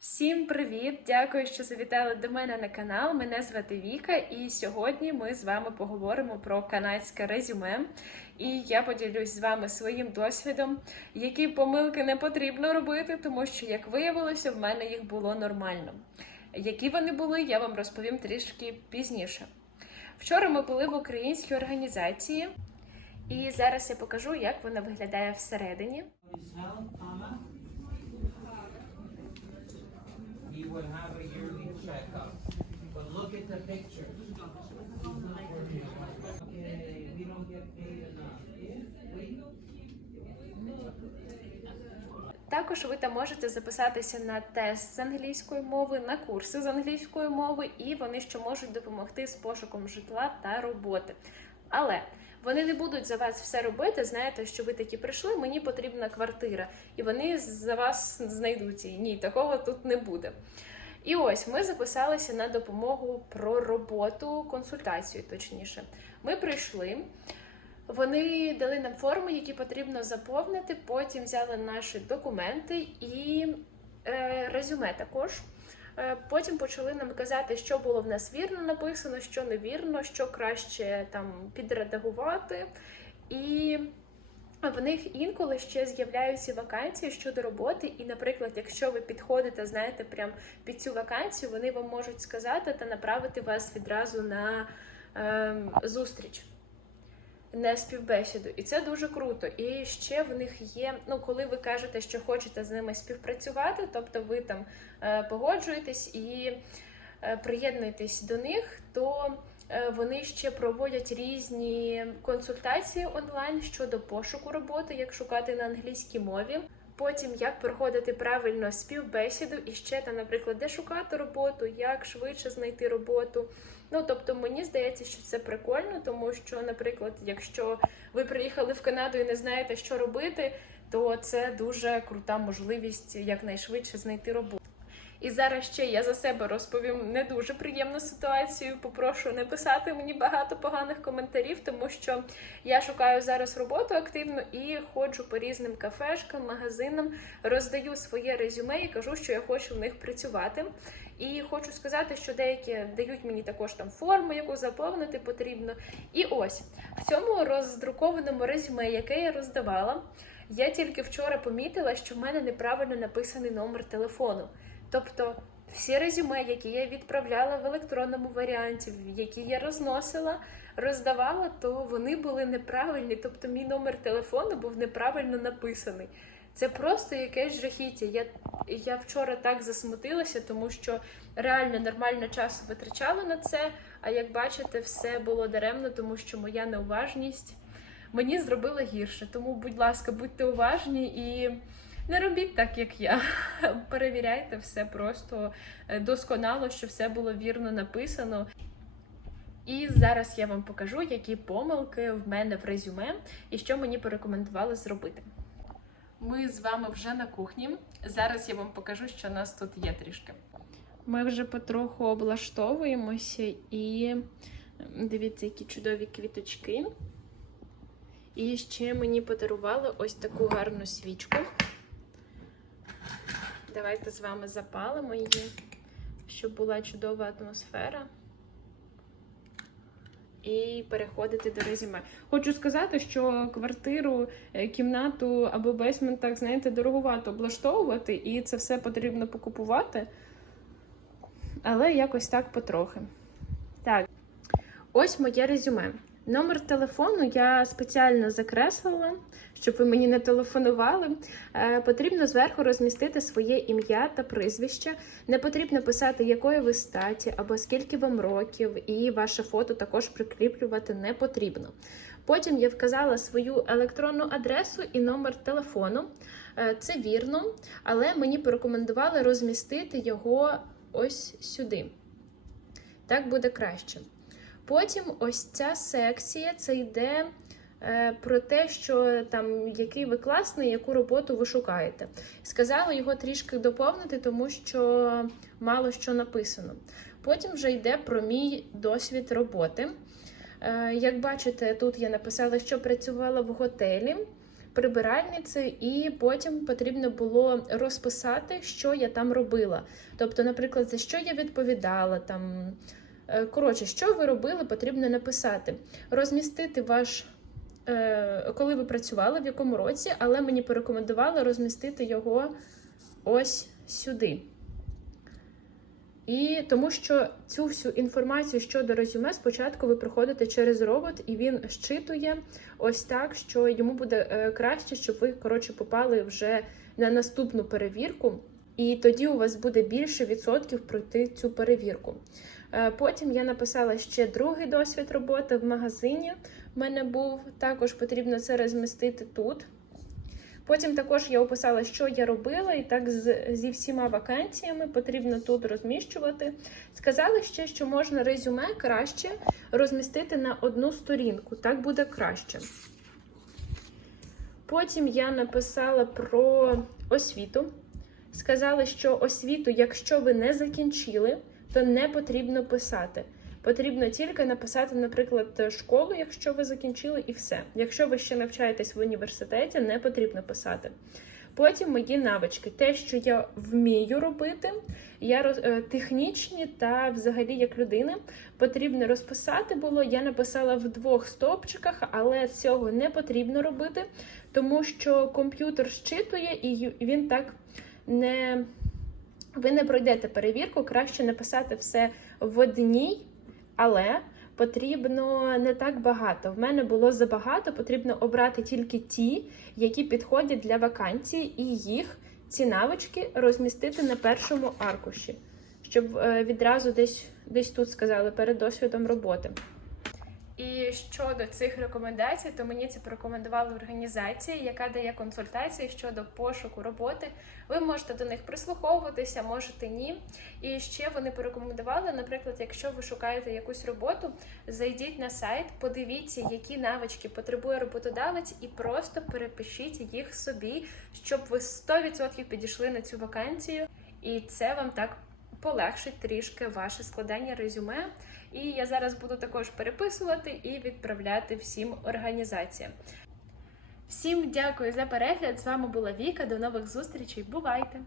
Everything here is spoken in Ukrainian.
Всім привіт! Дякую, що завітали до мене на канал. Мене звати Віка, і сьогодні ми з вами поговоримо про канадське резюме. І я поділюсь з вами своїм досвідом, які помилки не потрібно робити, тому що, як виявилося, в мене їх було нормально. Які вони були, я вам розповім трішки пізніше. Вчора ми були в українській організації, і зараз я покажу, як вона виглядає всередині. Також ви там можете записатися на тест з англійської мови, на курси з англійської мови, і вони ще можуть допомогти з пошуком житла та роботи. Але вони не будуть за вас все робити. Знаєте, що ви такі прийшли, мені потрібна квартира, і вони за вас знайдуть. Ні, такого тут не буде. І ось ми записалися на допомогу про роботу, консультацію, точніше. Ми прийшли. Вони дали нам форми, які потрібно заповнити. Потім взяли наші документи і е, резюме також. Е, Потім почали нам казати, що було в нас вірно написано, що невірно, що краще там підредагувати. І в них інколи ще з'являються вакансії щодо роботи. І, наприклад, якщо ви підходите, знаєте, прям під цю вакансію, вони вам можуть сказати та направити вас відразу на ем, зустріч на співбесіду, і це дуже круто. І ще в них є. Ну, коли ви кажете, що хочете з ними співпрацювати, тобто ви там е, погоджуєтесь і е, приєднуєтесь до них, то е, вони ще проводять різні консультації онлайн щодо пошуку роботи, як шукати на англійській мові. Потім як проходити правильно співбесіду, і ще там, наприклад, де шукати роботу, як швидше знайти роботу. Ну тобто мені здається, що це прикольно, тому що, наприклад, якщо ви приїхали в Канаду і не знаєте, що робити, то це дуже крута можливість якнайшвидше знайти роботу. І зараз ще я за себе розповім не дуже приємну ситуацію. Попрошу не писати мені багато поганих коментарів, тому що я шукаю зараз роботу активно і ходжу по різним кафешкам, магазинам, роздаю своє резюме і кажу, що я хочу в них працювати. І хочу сказати, що деякі дають мені також там форму, яку заповнити потрібно. І ось в цьому роздрукованому резюме, яке я роздавала, я тільки вчора помітила, що в мене неправильно написаний номер телефону. Тобто всі резюме, які я відправляла в електронному варіанті, які я розносила, роздавала, то вони були неправильні. Тобто мій номер телефону був неправильно написаний. Це просто якесь жахіття. Я, я вчора так засмутилася, тому що реально нормально часу витрачала на це. А як бачите, все було даремно, тому що моя неуважність мені зробила гірше. Тому, будь ласка, будьте уважні і не робіть так, як я. Перевіряйте все просто е, досконало, що все було вірно написано. І зараз я вам покажу, які помилки в мене в резюме і що мені порекомендували зробити. Ми з вами вже на кухні. Зараз я вам покажу, що у нас тут є трішки. Ми вже потроху облаштовуємося і дивіться, які чудові квіточки. І ще мені подарували ось таку гарну свічку. Давайте з вами запалимо її, щоб була чудова атмосфера. І переходити до резюме. Хочу сказати, що квартиру, е, кімнату або бейсмент, так знаєте, дороговато облаштовувати, і це все потрібно покупувати. Але якось так потрохи. Так, ось моє резюме. Номер телефону я спеціально закреслила, щоб ви мені не телефонували. Е, потрібно зверху розмістити своє ім'я та прізвище. Не потрібно писати, якої ви статі або скільки вам років, і ваше фото також прикріплювати не потрібно. Потім я вказала свою електронну адресу і номер телефону. Е, Це вірно, але мені порекомендували розмістити його ось сюди. Так буде краще. Потім ось ця секція це йде е, про те, що там який ви класний, яку роботу ви шукаєте. Сказала його трішки доповнити, тому що мало що написано. Потім вже йде про мій досвід роботи. Е, як бачите, тут я написала, що працювала в готелі. прибиральниці, і потім потрібно було розписати, що я там робила. Тобто, наприклад, за що я відповідала там. Е, Коротше, що ви робили, потрібно написати. Розмістити ваш, е, коли ви працювали, в якому році, але мені порекомендували розмістити його ось сюди. І тому що цю всю інформацію щодо резюме спочатку ви проходите через робот, і він щитує ось так, що йому буде е, краще, щоб ви коротше попали вже на наступну перевірку, і тоді у вас буде більше відсотків пройти цю перевірку. Е, Потім я написала ще другий досвід роботи в магазині. В мене був також потрібно це розмістити тут. Потім також я описала, що я робила, і так зі всіма вакансіями потрібно тут розміщувати. Сказали ще, що можна резюме краще розмістити на одну сторінку, так буде краще. Потім я написала про освіту. Сказали, що освіту, якщо ви не закінчили, то не потрібно писати. Потрібно тільки написати, наприклад, школу, якщо ви закінчили, і все. Якщо ви ще навчаєтесь в університеті, не потрібно писати. Потім мої навички, те, що я вмію робити, я роз... е, технічні та взагалі як людина потрібно розписати було. Я написала в двох стовпчиках, але цього не потрібно робити, тому що комп'ютер щитує і він так не. Ви не пройдете перевірку, краще написати все в одній, але потрібно не так багато. В мене було забагато, потрібно обрати тільки ті, які підходять для вакансій, і їх, ці навички, розмістити на першому аркуші, щоб е, відразу десь, десь тут сказали перед досвідом роботи. І щодо цих рекомендацій, то мені це порекомендувала організація, яка дає консультації щодо пошуку роботи. Ви можете до них прислуховуватися, можете ні. І ще вони порекомендували, наприклад, якщо ви шукаєте якусь роботу, зайдіть на сайт, подивіться, які навички потребує роботодавець, і просто перепишіть їх собі, щоб ви 100% підійшли на цю вакансію, і це вам так полегшить трішки ваше складання резюме. І я зараз буду також переписувати і відправляти всім організаціям. Всім дякую за перегляд. З вами була Віка. До нових зустрічей. Бувайте!